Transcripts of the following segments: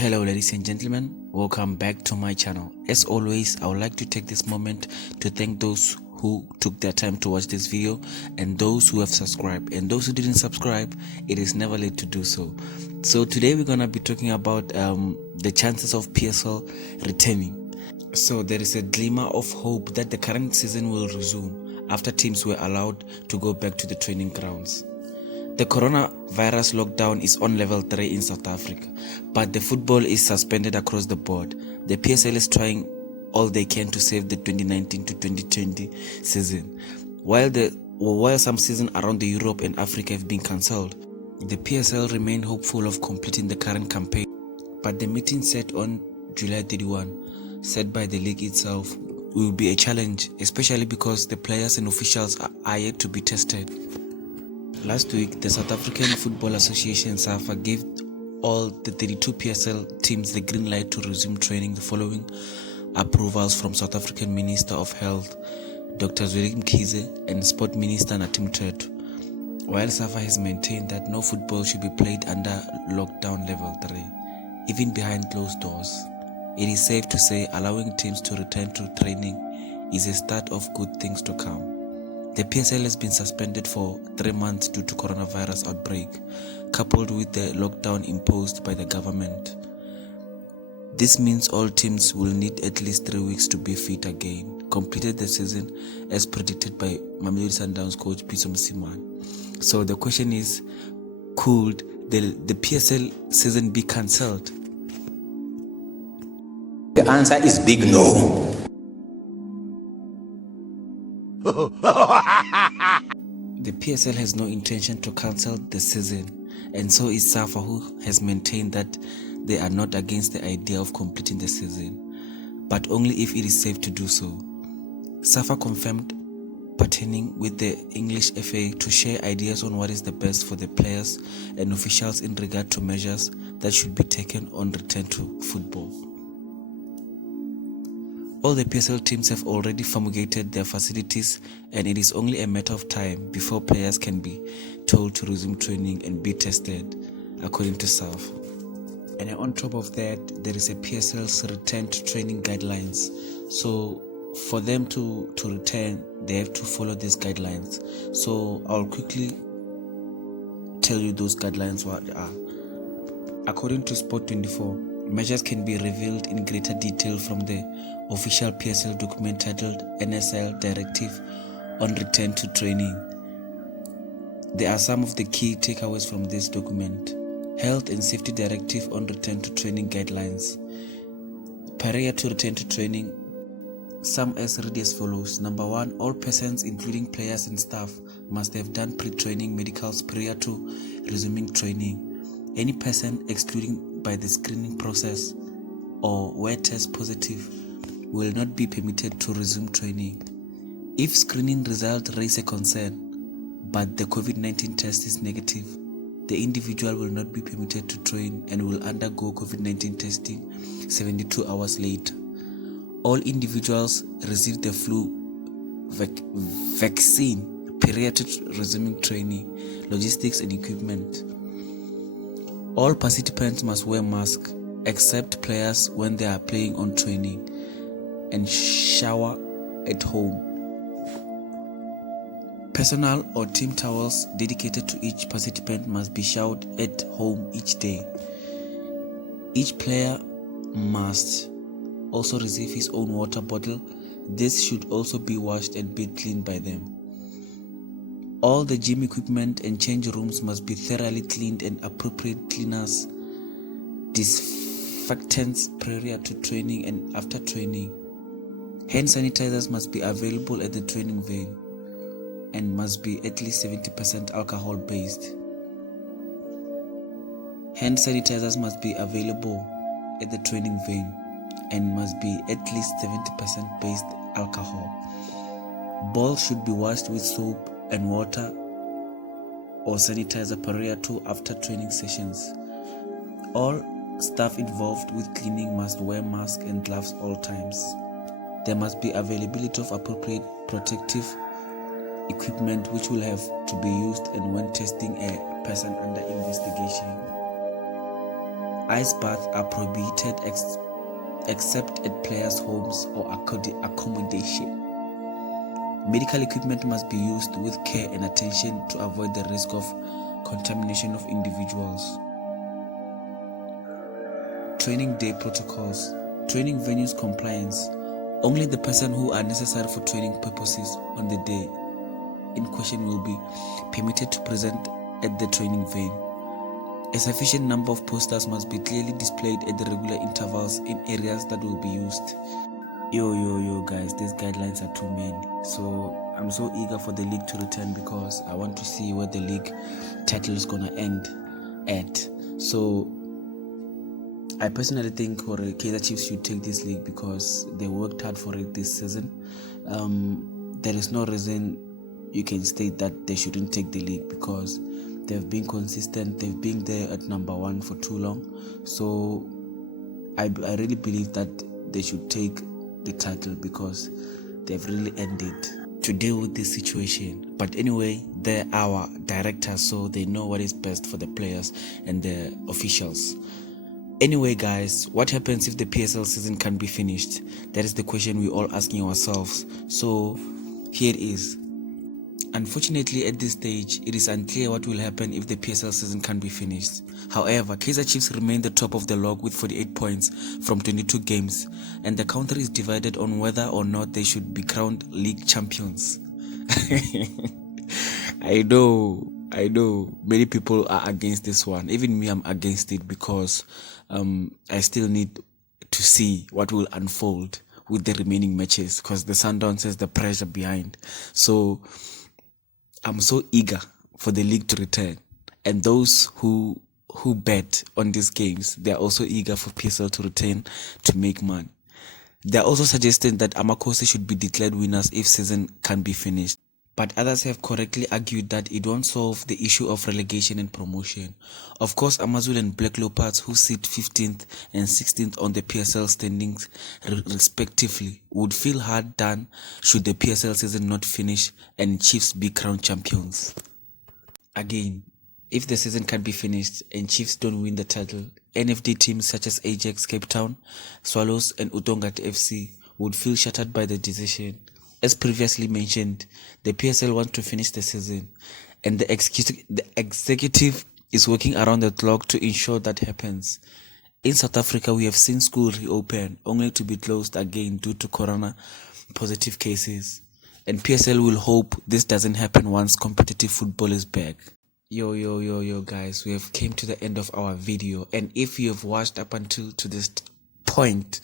Hello ladies and gentlemen, welcome back to my channel. As always, I would like to take this moment to thank those who took their time to watch this video and those who have subscribed, and those who didn't subscribe, it is never late to do so. So today we're gonna be talking about the chances of PSL returning. So there is a glimmer of hope that the current season will resume after teams were allowed to go back to the training grounds. The coronavirus lockdown is on level 3 in South Africa, but the football is suspended across the board. The PSL is trying all they can to save the 2019 to 2020 season. While some seasons around the Europe and Africa have been cancelled, the PSL remain hopeful of completing the current campaign. But the meeting set on July 31, set by the league itself, will be a challenge, especially because the players and officials are yet to be tested. Last week, the South African Football Association SAFA gave all the 32 PSL teams the green light to resume training following approvals from South African Minister of Health, Dr. Zweli Mkhize, and Sport Minister Nathi Mthethwa. While SAFA has maintained that no football should be played under lockdown level 3, even behind closed doors, it is safe to say allowing teams to return to training is a start of good things to come. The PSL has been suspended for 3 months due to coronavirus outbreak, coupled with the lockdown imposed by the government. This means all teams will need at least 3 weeks to be fit again, completed the season as predicted by Mamelodi Sundowns coach Pitso Mosimane. So the question is, could the PSL season be cancelled? The answer is big no. The PSL has no intention to cancel the season, and so is SAFA, who has maintained that they are not against the idea of completing the season, but only if it is safe to do so. SAFA confirmed partnering with the English FA to share ideas on what is the best for the players and officials in regard to measures that should be taken on return to football. All the PSL teams have already fumigated their facilities, and it is only a matter of time before players can be told to resume training and be tested, according to SAFA. And on top of that, there is a PSL's return to training guidelines. So for them to return, they have to follow these guidelines. So I'll quickly tell you those guidelines what they are. According to Sport 24, measures can be revealed in greater detail from the official PSL document titled NSL Directive on Return to Training. There are some of the key takeaways from this document. Health and Safety Directive on Return to Training Guidelines. Prior to return to training, some as read as follows. Number 1, all persons including players and staff must have done pre-training medicals prior to resuming training. Any person excluding by the screening process or where test positive will not be permitted to resume training. If screening results raise a concern, but the COVID-19 test is negative, the individual will not be permitted to train and will undergo COVID-19 testing 72 hours later. All individuals receive the flu vaccine prior to resuming training, logistics and equipment. All participants must wear masks, except players when they are playing on training, and shower at home. Personal or team towels dedicated to each participant must be showered at home each day. Each player must also receive his own water bottle. This should also be washed and be cleaned by them. All the gym equipment and change rooms must be thoroughly cleaned and appropriate cleaners, disinfectants prior to training and after training. Hand sanitizers must be available at the training venue and must be at least 70% alcohol based. Hand sanitizers must be available at the training venue and must be at least 70% based alcohol. Balls should be washed with soap and water or sanitizer prior to after training sessions. All staff involved with cleaning must wear masks and gloves all times. There must be availability of appropriate protective equipment which will have to be used and when testing a person under investigation. Ice baths are prohibited except at players' homes or accommodation. Medical equipment must be used with care and attention to avoid the risk of contamination of individuals. Training day protocols. Training venues compliance. Only the person who are necessary for training purposes on the day in question will be permitted to present at the training venue. A sufficient number of posters must be clearly displayed at the regular intervals in areas that will be used. Yo guys, these guidelines are too many. So I'm so eager for the league to return because I want to see where the league title is gonna end at. So I personally think Kaizer Chiefs should take this league because they worked hard for it this season. There is no reason you can state that they shouldn't take the league because they've been consistent. They've been there at number one for too long. So I really believe that they should take the title because they've really earned it to deal with this situation. But anyway, they're our directors, so they know what is best for the players and the officials. Anyway guys, what happens if the PSL season can't be finished? That is the question we're all asking ourselves. So here it is. Unfortunately, at this stage, it is unclear what will happen if the PSL season can't be finished. However, Kaizer Chiefs remain the top of the log with 48 points from 22 games, and the country is divided on whether or not they should be crowned league champions. I know many people are against this one. Even me, I'm against it because I still need to see what will unfold with the remaining matches because the Sundowns has the pressure behind. So I'm so eager for the league to return, and those who bet on these games, they are also eager for PSL to return to make money. They are also suggesting that Amakhosi should be declared winners if season can be finished. But others have correctly argued that it won't solve the issue of relegation and promotion. Of course, Amazulu and Black Leopards, who sit 15th and 16th on the PSL standings respectively, would feel hard done should the PSL season not finish and Chiefs be crowned champions. Again, if the season can't be finished and Chiefs don't win the title, NFD teams such as Ajax Cape Town, Swallows and Utongati FC would feel shattered by the decision. As previously mentioned, the PSL wants to finish the season, and the executive is working around the clock to ensure that happens. In South Africa, we have seen schools reopen only to be closed again due to corona positive cases, and PSL will hope this doesn't happen once competitive football is back. Yo guys, we have came to the end of our video, and if you have watched up until to this point,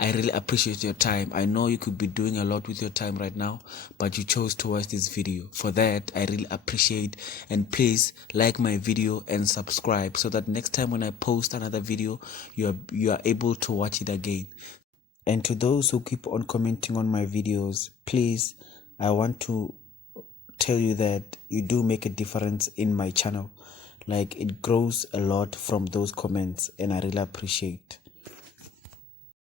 I really appreciate your time. I know you could be doing a lot with your time right now, but you chose to watch this video. For that, I really appreciate, and please like my video and subscribe so that next time when I post another video, you are able to watch it again. And to those who keep on commenting on my videos, please, I want to tell you that you do make a difference in my channel. Like, it grows a lot from those comments, and I really appreciate.